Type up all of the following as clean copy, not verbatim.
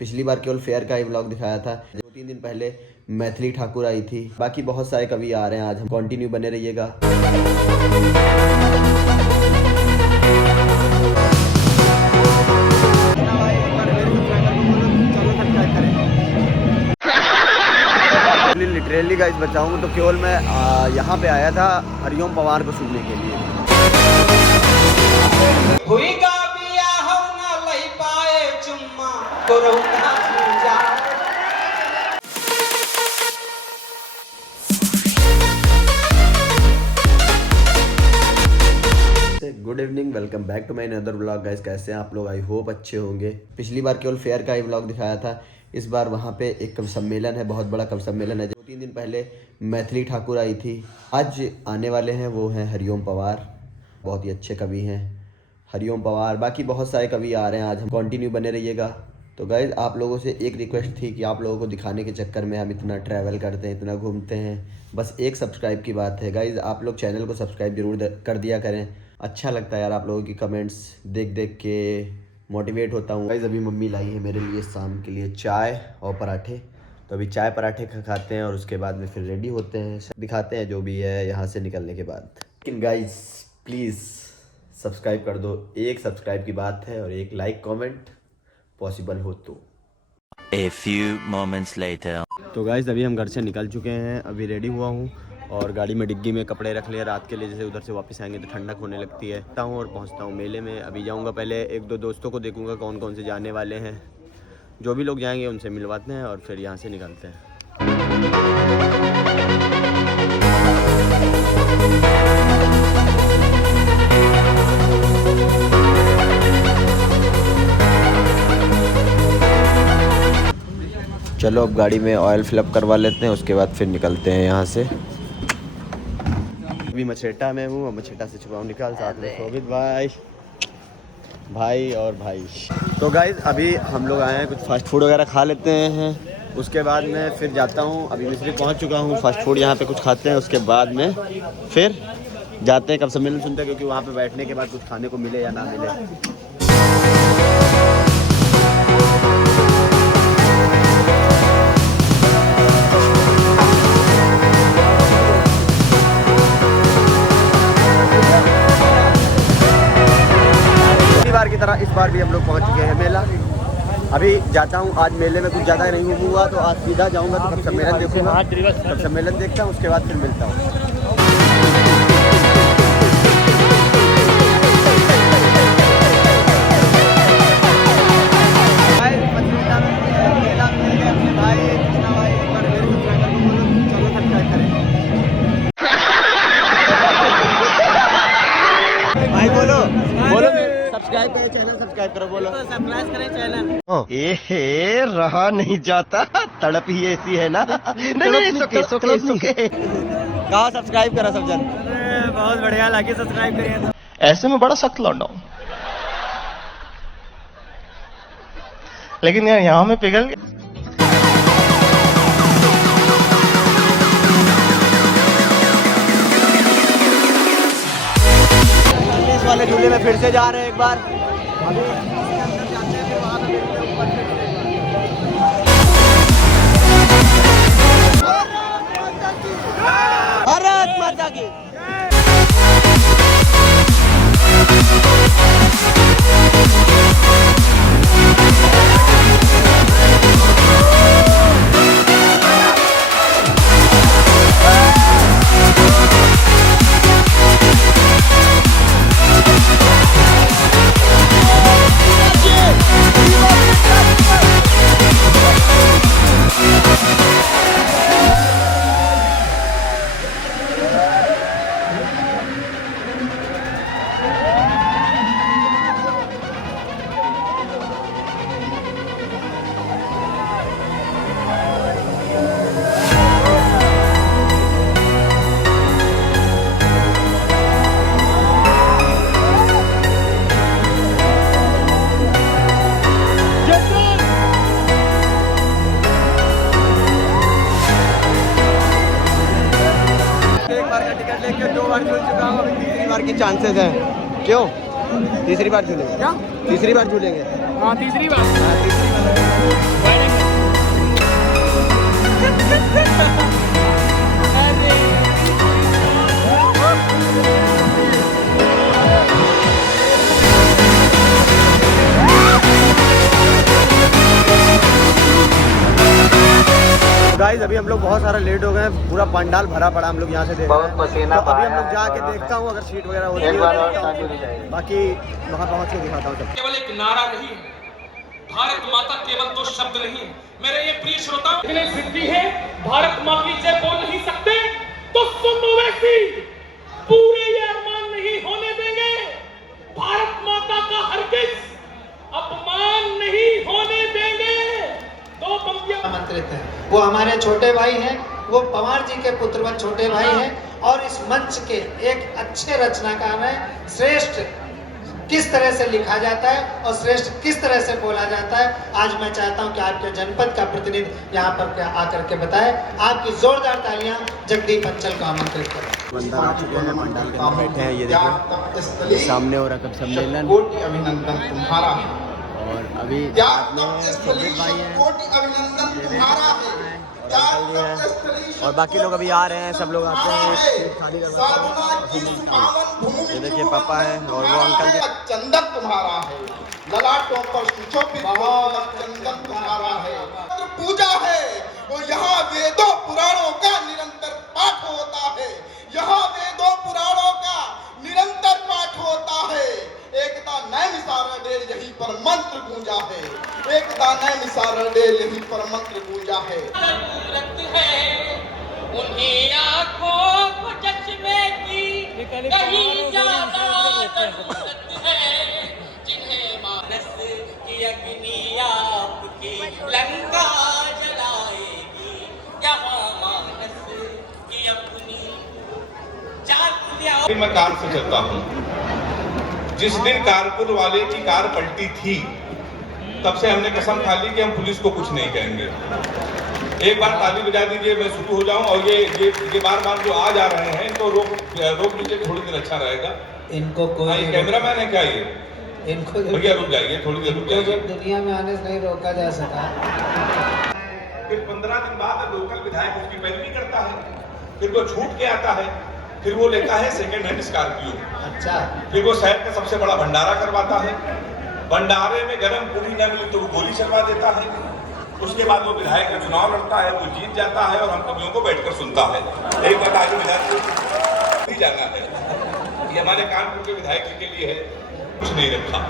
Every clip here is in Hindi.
पिछली बार केवल फेयर का ही व्लॉग दिखाया था। 2-3 दिन पहले मैथिली ठाकुर आई थी। बाकी बहुत सारे कवि आ रहे हैं। आज हम कंटिन्यू बने रहिएगा। लिटरली गाइस बचाऊँ तो केवल मैं यहाँ पे आया था हरिओम पवार को सुनने के लिए। Good evening, welcome back to my another vlog guys. कैसे हैं आप लोग? आई होप अच्छे होंगे। पिछली बार केवल फेयर का ही व्लॉग दिखाया था। इस बार वहाँ पे एक कवि सम्मेलन है, बहुत बड़ा कवि सम्मेलन है। 2-3 दिन पहले मैथिली ठाकुर आई थी। आज आने वाले हैं वो हैं हरिओम पवार, बहुत ही अच्छे कवि हैं हरिओम पवार। बाकी बहुत सारे कवि आ रहे हैं। आज हम कंटिन्यू बने रहिएगा। तो गाइज आप लोगों से एक रिक्वेस्ट थी कि आप लोगों को दिखाने के चक्कर में हम इतना ट्रैवल करते हैं, इतना घूमते हैं। बस एक सब्सक्राइब की बात है गाइज, आप लोग चैनल को सब्सक्राइब जरूर कर दिया करें। अच्छा लगता है यार आप लोगों की कमेंट्स देख देख के, मोटिवेट होता हूँ। गाइज अभी मम्मी लाई है मेरे लिए शाम के लिए चाय और पराठे। तो अभी चाय पराठे खाते हैं और उसके बाद में फिर रेडी होते हैं, दिखाते हैं जो भी है यहाँ से निकलने के बाद। लेकिन गाइज प्लीज़ सब्सक्राइब कर दो। एक सब्सक्राइब की बात है और एक लाइक कमेंट पॉसिबल हो तो। A few moments later. तो गाइस अभी हम घर से निकल चुके हैं। अभी रेडी हुआ हूँ और गाड़ी में डिग्गी में कपड़े रख लिए रात के लिए, जैसे उधर से वापस आएंगे तो ठंडक होने लगती है। और पहुँचता हूँ मेले में। अभी जाऊँगा, पहले 1-2 दोस्तों को देखूँगा कौन कौन से जाने वाले हैं। जो भी लोग जाएंगे उनसे मिलवाते हैं और फिर यहाँ से निकलते हैं। चलो अब गाड़ी में ऑयल फिलअप करवा लेते हैं, उसके बाद फिर निकलते हैं यहाँ से। अभी मछेटा में हूँ और मछेटा से छुपाऊँ निकाल, साथ में शोभित भाई और भाई। तो गाइज अभी हम लोग आए हैं, कुछ फास्ट फूड वगैरह खा लेते हैं। उसके बाद में फिर जाता हूँ। अभी मिस्री पहुँच चुका हूँ। फास्ट फूड यहाँ पे कुछ खाते हैं, उसके बाद में फिर जाते हैं कब सम्मेलन सुनते हैं, क्योंकि वहाँ पे बैठने के बाद कुछ खाने को मिले या ना मिले। की तरह इस बार भी हम लोग पहुंच चुके हैं मेला। अभी जाता हूं, आज मेले में कुछ ज़्यादा नहीं घूमूंगा, तो आज सीधा जाऊंगा तो कब सम्मेलन देखूंगा। कब सम्मेलन देखता हूं, उसके बाद फिर मिलता हूं। भाई बोलो बोलो, सब्सक्राइब करें चैनल, सब्सक्राइब करो, बोलो सब्सक्राइब करें चैनल। ए रहा नहीं जाता, तड़प ही ऐसी है ना। नहीं सुके कहा सब्सक्राइब करा सब जन। बहुत बढ़िया लगे, सब्सक्राइब करिए। ऐसे में बड़ा सख्त लौंडा हूं, लेकिन यार यहाँ में पिघल गया। वाले झूले में फिर से जा रहे हैं एक बार। अभी अंदर जाते हैं, फिर वहाँ पे मिलते हैं ऊपर से। भारत माता की। बार के चांसेस हैं। क्यों? तीसरी बार झूलेंगे क्या? तीसरी बार झूलेंगे। हाँ तीसरी बार। गाइस अभी हम लोग बहुत सारा लेट हो गए हैं, पूरा पंडाल भरा पड़ा, हम लोग यहाँ से देख रहे हैं। तो अभी हम लोग जाके देखता हूँ अगर सीट वगैरह होती है तो बाकी वहाँ पहुँच के दिखाता हूँ सब। केवल एक नारा नहीं है, भारत माता केवल दो शब्द नहीं है मेरे ये प्रिय श्रोताओं, जिंदगी है भारत माँ की जय बोल नहीं सकते तो सुन लो वैसी, पूरे ये अरमान नहीं होने देंगे, भारत माता का हरगिज अपमान नहीं होने देंगे। दो पंक्तियां आमंत्रित हैं, वो हमारे छोटे भाई हैं, वो पवार जी के पुत्रवत छोटे भाई हैं और इस मंच के एक अच्छे रचनाकार हैं। श्रेष्ठ किस तरह से लिखा जाता है और श्रेष्ठ किस तरह से बोला जाता है, आज मैं चाहता हूं कि आपके जनपद का प्रतिनिधि यहाँ पर आकर के बताए। आपकी जोरदार तालियां जगदीप अंचल को आमंत्रित करें। बंदा आ चुके हैं, पंडाल के अंदर बैठे हैं, ये देखो सामने हो रहा कब सम्मेलन। कोटि अभिनंदन तुम्हारा है, और अभी त्याग तप्त स्थली कोटि अभिनंदन तुम्हारा है, त्याग तप्त स्थली और बाकी लोग अभी आ रहे हैं, सब लोग आते हैं खाली साधना की पावन भूमि। ये देखिए पापा है और वो अंकल के चंदन तुम्हारा है, ललाटों पर सुशोभित चंदन तुम्हारा है। पूजा है वो यहाँ वेदों पुराणों का निरंतर पाठ होता है, यहाँ वेदों पुराणों का निरंतर पाठ होता है। एकता नैमिषारण्य डेर यहीं पर मंत्र गूंजा है, एकता नैमिषारण्य डेर यहीं पर मंत्र गूंजा है। उन्हीं आँखों को चश्मे की कहीं ज्यादा जरूरत है, जिन्हें मानस की अग्नि आपकी लंका जलाएगी, यहाँ मानस की अपनी जान। मैं कार से चलता हूँ, जिस दिन कारपुर वाले की कार पलटी थी तब से हमने कसम खा ली कि हम पुलिस को कुछ नहीं कहेंगे। एक बार ताली बजा दीजिए, मैं शुरू हो जाऊं। और ये बार जो आ जा रहे हैं तो रोक दीजिए, थोड़ी देर अच्छा रहेगा। इनको कोई कैमरामैन है क्या ये? इनको भैया रुक जाइए, थोड़ी देर रुक जाइए। दुनिया में आने से नहीं रोका जा सका। फिर 15 दिन बाद लोकल विधायक उसकी पैरवी करता है, फिर वो छूट के आता है, फिर वो लेता है सेकेंड हैंड स्कॉर्पियो। अच्छा, फिर वो शहर का सबसे बड़ा भंडारा करवाता है, भंडारे में गर्म पूरी न मिली तो वो गोली चलवा देता है। उसके बाद वो विधायक का चुनाव लड़ता है, वो जीत जाता है और हम कवियों को बैठकर सुनता है। एक बार आगे विधायक को भी जाना है, ये हमारे कानपुर के विधायक जी के लिए है, कुछ नहीं रखा।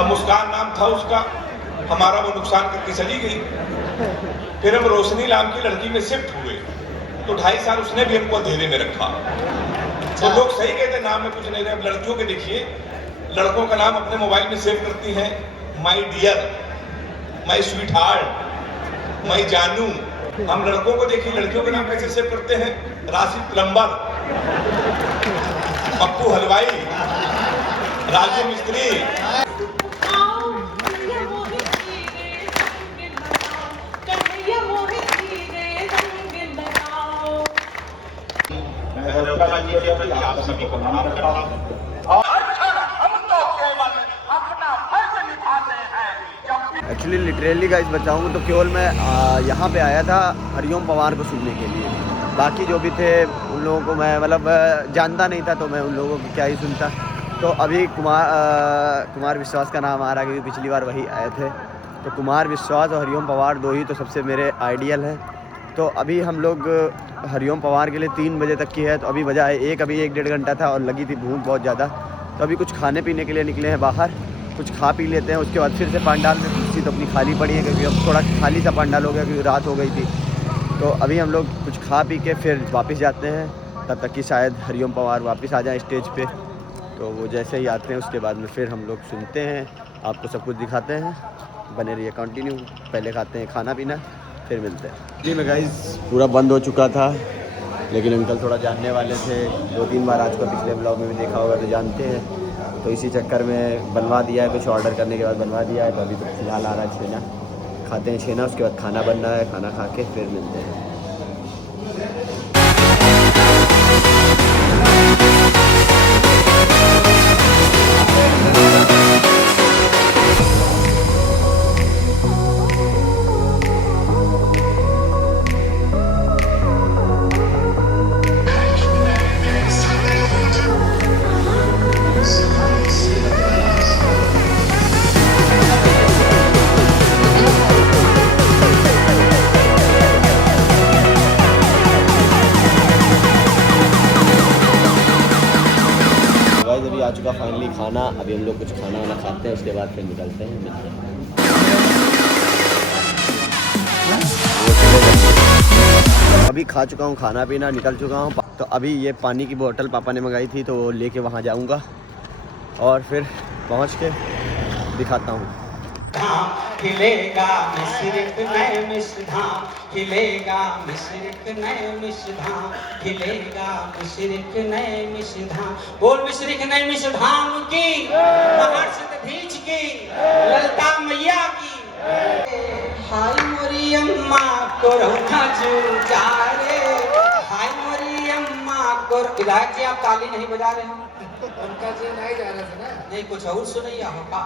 अब मुस्कान नाम था उसका, हमारा वो नुकसान करके चली गई। फिर हम रोशनी नाम की लड़की में शिफ्ट हुए तो 2.5 साल उसने भी हमको अंधेरे में रखा। तो लोग सही कहते नाम में कुछ नहीं रहे। अब लड़कियों के देखिए, लड़कों का नाम अपने मोबाइल में सेव करती हैं, my dear, my sweet heart, my जानू। हम लड़कों को देखिए, लड़कियों के नाम कैसे सेव करते हैं, राशि प्लम्बर, पप्पू हलवाई, राजू मिस्त्री। आप सभी को प्रणाम करता हूं। एक्चुअली लिटरली गाइस बताऊँ तो केवल मैं यहाँ पे आया था हरिओम पवार को सुनने के लिए। बाकी जो भी थे उन लोगों को मैं मतलब जानता नहीं था, तो मैं उन लोगों को क्या ही सुनता। तो अभी कुमार विश्वास का नाम आ रहा है क्योंकि पिछली बार वही आए थे। तो कुमार विश्वास और हरिओम पवार दो ही तो सबसे मेरे आइडियल हैं। तो अभी हम लोग हरिओम पवार के लिए 3 बजे तक की है, तो अभी बजा है 1, अभी 1-1.5 घंटा था और लगी थी भूख बहुत ज़्यादा। तो अभी कुछ खाने पीने के लिए निकले हैं बाहर, कुछ खा पी लेते हैं। उसके बाद फिर से पंडाल में कुर्सी तो अपनी खाली पड़ी है क्योंकि अब थोड़ा खाली सा पंडाल हो गया क्योंकि रात हो गई थी। तो अभी हम लोग कुछ खा पी के फिर वापस जाते हैं, तब तक कि शायद हरिओम पवार वापस आ जाए स्टेज पे। तो वो जैसे ही आते हैं उसके बाद में फिर हम लोग सुनते हैं, आपको सब कुछ दिखाते हैं। बने रहिए कंटिन्यू। पहले खाते हैं खाना पीना, फिर मिलते हैं। जी मैं गाइस पूरा बंद हो चुका था, लेकिन अंकल थोड़ा जानने वाले थे, 2-3 बार आज का पिछले ब्लॉग में भी देखा होगा तो जानते हैं। तो इसी चक्कर में बनवा दिया है, कुछ ऑर्डर करने के बाद बनवा दिया है। तो अभी तो फिलहाल आ रहा है छेना, खाते हैं छेना, उसके बाद खाना बनना है, खाना खा के फिर मिलते हैं। खाना। अभी हम लोग कुछ खाना वाना खाते हैं, उसके बाद फिर निकलते हैं, मिलते हैं। अभी खा चुका हूँ खाना पीना, निकल चुका हूँ। तो अभी ये पानी की बोतल पापा ने मंगाई थी, तो वो लेके वहाँ जाऊँगा और फिर पहुँच के दिखाता हूँ। खिलेगा मिश्रित नए मिष्ठान, खिलेगा मिश्रित नए मिष्ठान, खिलेगा मिश्रित नए मिष्ठान। बोल मिश्रित नए मिष्ठान की, महर्षि दधीच की, ललता मैया की। हाय मोरी अम्मा कोरोना जूझा रे, हाय मोरी अम्मा को। विधायक जी आप ताली नहीं बजा रहे हो? उनका जी नहीं जा रहे थे ना? नहीं, कुछ और सुनैया होगा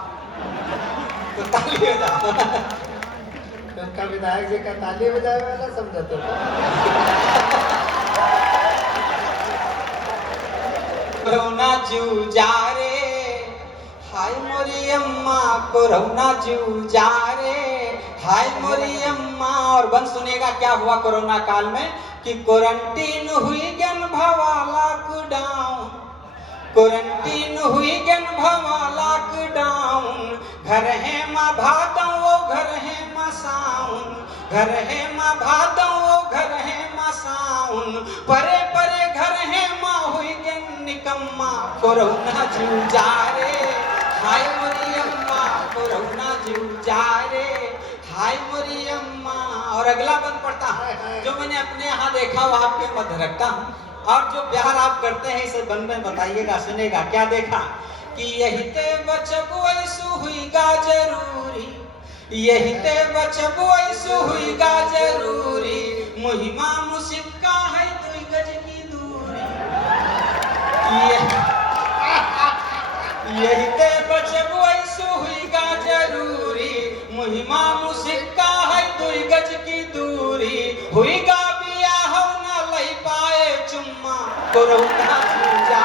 तो ताली बजा। उनका विधायक जी का ताली बजाए वाला समझा तो। कोरोना जूझा रे, हाय मोरी अम्मा कोरोना जूझा रे, हाय मोरी अम्मा। और बन सुनेगा क्या हुआ कोरोना काल में कि क्वारंटीन हुई गन भवा लॉकडाउन, क्वारंटीन हुई गन भवा लॉकडाउन। घर है माँ भादों वो घर है माँ साउन, घर है माँ भादों वो घर है माँ साउन। परे परे घर है माँ हुई गन निकम्मा कोरोना जूझा रे, हाय मोरी अम्मा कोरोना जूझा रे, हाय मोरी अम्मा। और अगला बंद पड़ता है जो मैंने अपने यहाँ देखा वो आपके मध्य रखता हूँ। और जो प्यार आप करते हैं इसे बंद में बताइएगा, सुनेगा। क्या देखा कि यही ते बचबो ऐसु हुईगा जरूरी, यही ते बचबो ऐसु हुईगा जरूरी। मुहिमा मुसिक्का है 2 गज की दूरी, यही ते बचबो ऐसु हुईगा जरूरी। मुहिमा मुसिक्का है 2 गज की दूरी। हुईगा बिया हो न लई पाए चुम्मा कोरोना जूझा।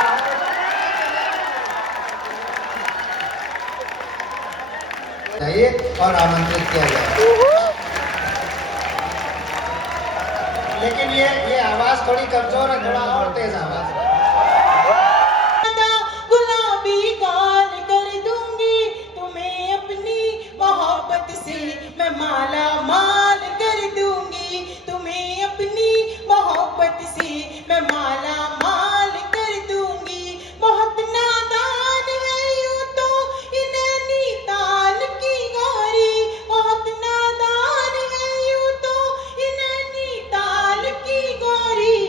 और आमंत्रित किया जाए। लेकिन ये आवाज थोड़ी कमजोर है, थोड़ा और तेज आवाज। गुलाबी गाल कर दूंगी तुम्हें अपनी मोहब्बत से, मैं माला माल कर दूंगी तुम्हें अपनी मोहब्बत से, मैं माला माल कर दूंगी। बहुत नादान है यूं तो इन्हें नीताल की गोरी, बहुत नादान है यूं तो इन्हें नीताल की गोरी।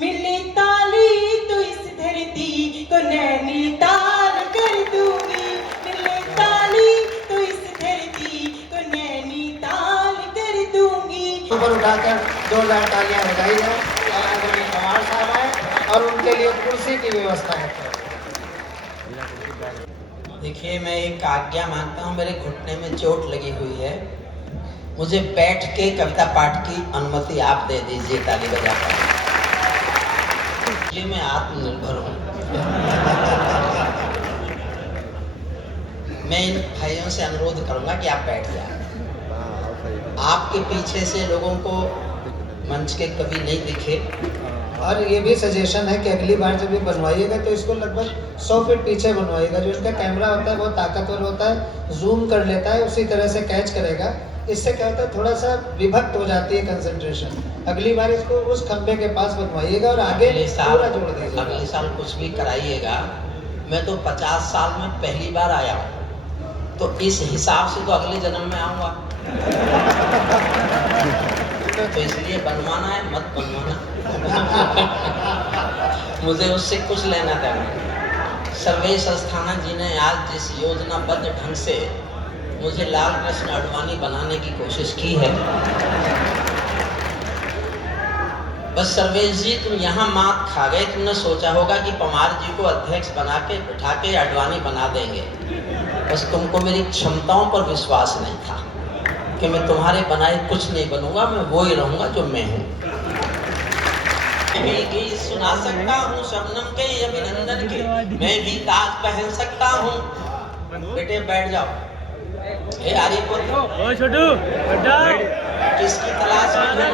मिले ताली तो इस धरती को नैनीताल कर दूंगी, मिले ताली तो इस धरती को नैनीताल कर दूंगी। ऊपर उठाकर जोरदार तालियां बजाई है। कुमार साहब आए और उनके लिए कुर्सी की व्यवस्था है। देखिए मैं एक आज्ञा मांगता हूँ, मेरे घुटने में चोट लगी हुई है, मुझे बैठ के कविता पाठ की अनुमति आप दे दीजिए ताली बजाकर। ये मैं आत्मनिर्भर हूँ। मैं इन भाइयों से अनुरोध करूंगा कि आप बैठ जाएं। आपके पीछे से लोगों को मंच के कवि नहीं दिखे। और ये भी सजेशन है कि अगली बार जब ये बनवाइएगा तो इसको लगभग 100 फीट पीछे बनवाइएगा। जो इनका कैमरा होता है बहुत ताकतवर होता है, जूम कर लेता है, उसी तरह से कैच करेगा। इससे क्या होता है थोड़ा सा विभक्त हो जाती है कंसंट्रेशन। अगली बार इसको उस खंबे के पास बनवाइएगा और आगे पूरा जोड़ दीजिएगा। अगले साल कुछ भी कराइएगा। मैं तो 50 साल में पहली बार आया हूँ, तो इस हिसाब से तो अगले जन्म में आऊँगा। तो इसलिए बनवाना है, मत बनवाना। मुझे उससे कुछ लेना देना। सर्वेश अस्थाना जी ने आज जिस योजनाबद्ध ढंग से मुझे लाल कृष्ण आडवाणी बनाने की कोशिश की है, बस सर्वेश जी तुम यहाँ मात खा गए। तुमने सोचा होगा कि पवार जी को अध्यक्ष बना के बिठा के आडवाणी बना देंगे। बस तुमको मेरी क्षमताओं पर विश्वास नहीं था कि मैं तुम्हारे बनाए कुछ नहीं बनूंगा, मैं वो ही रहूंगा जो मैं हूँ। मैं भी गीत सुना सकता हूँ शबनम के अभिनंदन के, मैं भी ताज पहन सकता हूँ। बेटे बैठ जाओ। हे आरिपुत्र, किसकी तलाश में?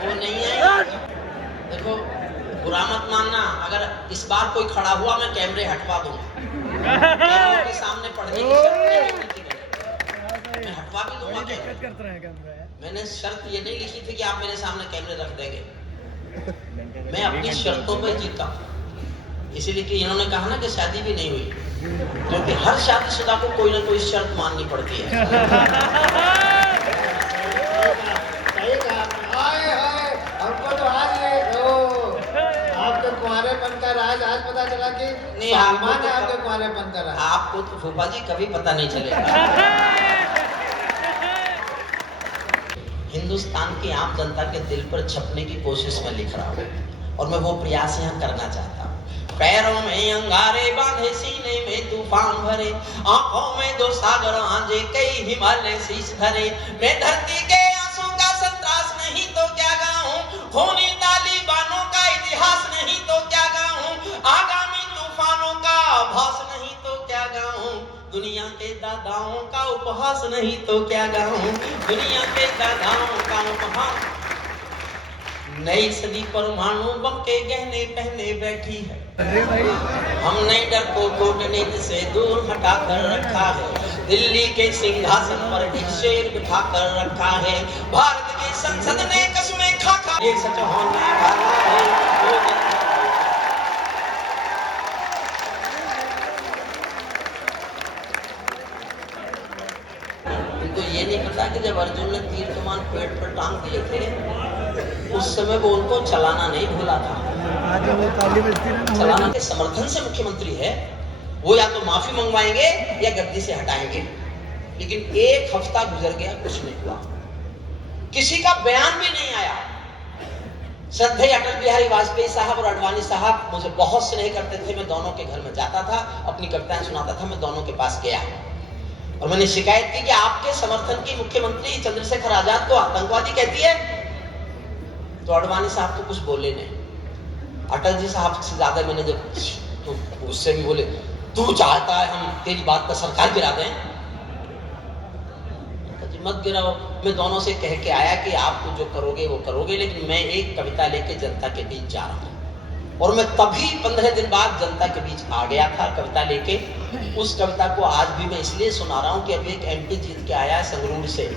वो नहीं है। देखो बुरा मत मानना, अगर इस बार कोई खड़ा हुआ मैं कैमरे हटवा दूंगा। कैमरों के सामने पढ़ने की शर्त नहीं लिखी थी मैं हटवा भी दूंगा कैमरे। मैंने शर्त ये नहीं लिखी थी कि आप मेरे सामने कैमरे रख देंगे। मैं अपनी शर्तों पे जीता, इसीलिए कि इन्होंने कहा ना कि शादी भी नहीं हुई, क्योंकि हर शादीशुदा को कोई ना कोई शर्त माननी पड़ती है। सही कहा। हाय हाय, हमको तो आज ये आपके कुंवारेपन का राज आज पता चला कि नहीं, सलमान है आपके कुंवारेपन का राज। आपको तो फूफा जी कभी पता नहीं चलेगा। हिंदुस्तान की आम जनता के दिल पर छपने की कोशिश में लिख रहा हूँ, और मैं वो प्रयास यहाँ करना चाहता हूँ। पैरों में अंगारे बांधे, सीने में तूफान भरे, आंखों में दो सागर आंजे, कई हिमालय शीश धरे। मैं धरती के आंसू का संतरास नहीं तो क्या गाऊं, खूनी तालिबानों का इतिहास नहीं तो क्या गाऊं, आगामी तूफानों का आभास नहीं तो क्या गाऊं, दुनिया के दादाओं का उपहास नहीं तो क्या गाऊं, दुनिया के दादाओं का उपहास। नई सदी परमाणु बम के गहने पहने बैठी है, हमने डर को कूटनीति से दूर हटा कर रखा है, दिल्ली के सिंहासन पर एक शेर बिठा कर रखा है, भारत की संसद ने कसमें खा ये सच होने वाला है। इनको ये नहीं पता कि जब अर्जुन ने तीर कमान पेट पर टांग दिए थे, उस समय वो उनको चलाना नहीं भूला था। चलाना के समर्थन से मुख्यमंत्री है, वो या तो माफी मंगवाएंगे या गद्दी से हटाएंगे। लेकिन एक हफ्ता गुजर गया, कुछ नहीं हुआ, किसी का बयान भी नहीं आया। श्रद्धेय अटल बिहारी वाजपेयी साहब और अडवाणी साहब मुझे बहुत स्नेह करते थे, मैं दोनों के घर में जाता था, अपनी कविताएं सुनाता था, मैं दोनों के पास गया और मैंने शिकायत की कि आपके समर्थन की मुख्यमंत्री चंद्रशेखर आजाद को आतंकवादी कहती है। तो अडवाणी साहब तो कुछ बोले नहीं, अटल जी साहब से ज्यादा मैंने जब तो उससे भी बोले, तू चाहता है हम तेरी बात पर सरकार गिरा दें? मत गिराओ। मैं दोनों से कह के आया कि आप जो करोगे वो करोगे, लेकिन मैं एक कविता लेके जनता के बीच जा रहा हूँ। और मैं तभी 15 दिन बाद जनता के बीच आ गया था कविता लेके। उस कविता को आज भी मैं इसलिए सुना रहा हूँ कि अभी एक MP जीत के आया है संगरूर से,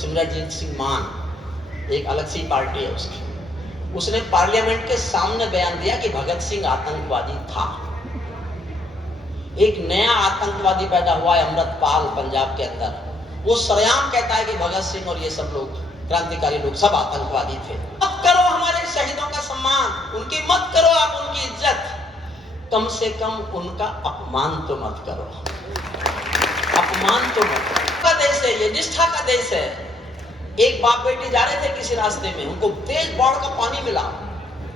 सिमरनजीत सिंह मान, एक अलग सी पार्टी है उसकी। उसने पार्लियामेंट के सामने बयान दिया कि भगत सिंह आतंकवादी था। एक नया आतंकवादी पैदा हुआ है, अमृतपाल, पंजाब के अंदर। वो सरेआम कहता है कि भगत सिंह और ये सब लोग, क्रांतिकारी लोग, सब आतंकवादी थे। मत करो हमारे शहीदों का सम्मान, उनकी मत करो आप उनकी इज्जत, कम से कम उनका अपमान तो मत करो, अपमान तो मत करो। का देश है ये, निष्ठा का देश है। एक बाप बेटी जा रहे थे किसी रास्ते में, उनको तेज बाढ़ का पानी मिला,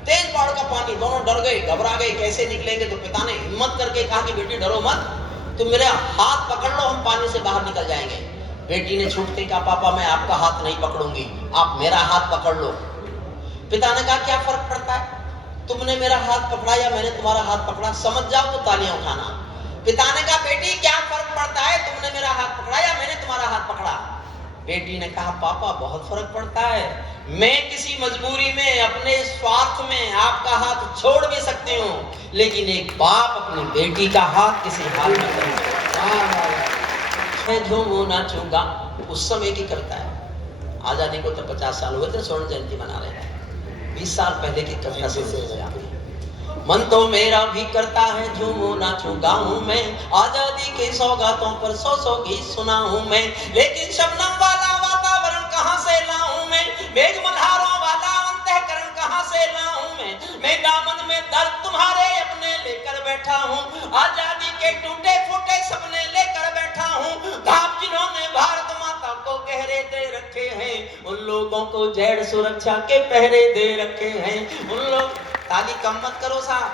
तेज बाढ़ का पानी। दोनों डर गए, घबरा गए, कैसे निकलेंगे। तो पिता ने हिम्मत करके कहा कि बेटी डरो मत, तुम मेरे हाथ पकड़ लो, हम पानी से बाहर निकल जाएंगे। बेटी ने छूटते कहा, पापा मैं आपका हाथ नहीं पकड़ूंगी, आप मेरा हाथ पकड़ लो। पिता ने कहा क्या फर्क पड़ता है, तुमने मेरा हाथ पकड़ा या मैंने तुम्हारा हाथ पकड़ा, समझ जाओ तो तालियां उठाना। पिता ने कहा बेटी क्या फर्क पड़ता है, तुमने मेरा हाथ पकड़ा या मैंने तुम्हारा हाथ पकड़ा। बेटी ने कहा पापा बहुत फर्क पड़ता है, मैं किसी मजबूरी में, अपने स्वार्थ में आपका हाथ छोड़ भी सकती हूँ, लेकिन एक बाप अपनी बेटी का हाथ किसी हाल में नहीं झूमू नाचूंगा। उस समय की करता है, आजादी को तो 50 साल हुए थे, स्वर्ण जयंती मना रहे थे, 20 साल पहले की कविता से मन तो मेरा भी करता है झूमू नाचूं गाऊं मैं, आजादी के सौगातों पर 100 गीत सुनाऊं मैं, लेकिन शबनम वाला वातावरण कहां से लाऊं मैं, मेघ मल्हारों वाला अंतःकरण कहां से लाऊं मैं दामन में दर्द तुम्हारे अपने लेकर बैठा हूं, आजादी के टूटे फूटे सपने लेकर बैठा हूं, घाव जिन्होंने भारत माता को गहरे दे रखे हैं, उन लोगों को जेड सुरक्षा के पहरे दे रखे हैं। उन लोग ताली कम मत करो साहब,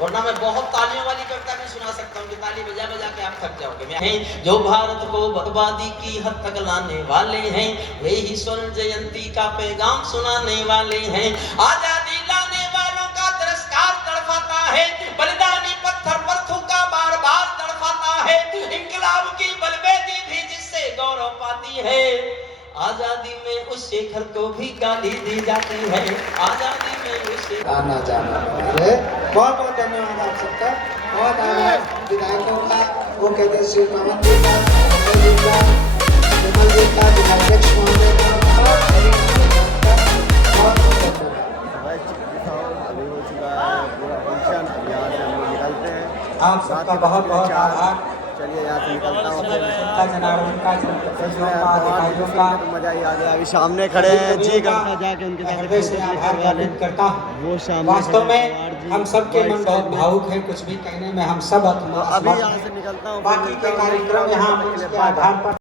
वरना मैं बहुत तालियों वाली कविता भी सुना सकता हूँ कि ताली बजा बजा के आप थक जाओगे। जो भारत को बर्बादी की हद तक लाने वाले हैं, वे ही स्वर्ण जयंती का पैगाम सुनाने वाले हैं। आजादी लाने वालों का तिरस्कार तड़पाता है, बलिदानी पत्थर पर थूका बार बार तड़पाता है, इंकलाब की बलवेदी भी जिससे गौरव पाती है। आजादी में उस शेखर को भी गाली दी जाती है, आजादी में उस आना जाना। अरे बहुत बहुत धन्यवाद आप सबका, बहुत आभार विधायकों का, वो कहते श्री पवन जी का, अजय जी का, विमल जी का, जिलाध्यक्ष महोदय का, बहुत बहुत धन्यवाद। अभी हो चुका है पूरा फंक्शन, अब यहाँ से हम लोग निकलते हैं। आप सबका बहुत बहुत आभार। चलिए यहाँ से निकलता हूँ। जनार्दन का तो मजा ही आ गया। अभी सामने खड़े हैं, जी करता जाके उनके हृदय से आभार ज्ञापित करता हूँ। वो सामने वास्तव में हम सबके मन बहुत भावुक है, कुछ भी कहने में हम सब अभी यहाँ से निकलता हूँ। बाकी के कार्यक्रम यहाँ मंच के आधार पर